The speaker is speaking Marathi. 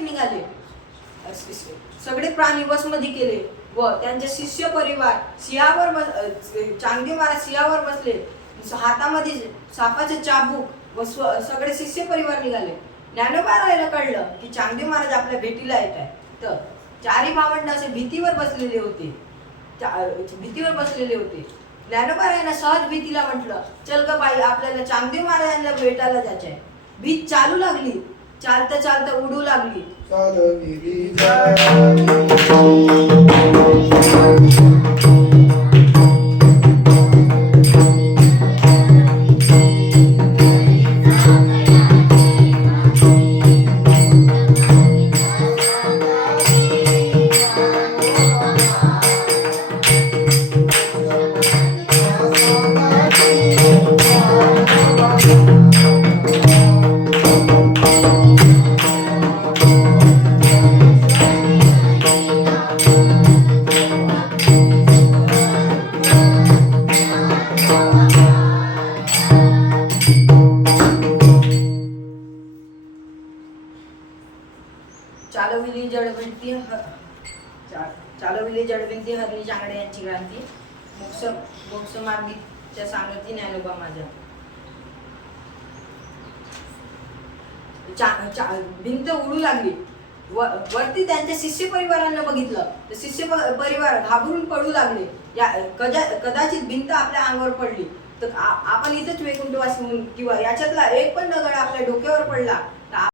निघाले. सगळे प्राणी वसमध्ये केले व त्यांचे शिष्य परिवार सिंहावर चांगदेव महाराज सिंहावर बसले. हातामध्ये सापाचे चाबूक व सगळे शिष्य परिवार निघाले. ज्ञानोबाला कळलं की चांगदेव महाराज आपल्या भेटीला येत आहे. तर चारी भावंड असे भीतीवर बसलेले होते. ज्ञानोबा सहज भीतीला म्हटलं, चल ग बाई, आपल्याला चांगदेव महाराजांना भेटायला जायचं आहे. भीत चालू लागली, चालता चालता उडू लागली. चालविली जडविंती हरली चांगडे यांची क्रांती. मोक्ष मार्गीच्या सांगती ज्ञानोबा माझ्या. भिंत उडू लागली. वरती त्यांच्या शिष्य परिवारांना बघितलं तर शिष्य परिवार घाबरून पडू लागले. कदाचित भिंत आपल्या अंगावर पडली तर आपण इथेच वैकुंठवासी होऊन किंवा याच्यातला एक पण दगड आपल्या डोक्यावर पडला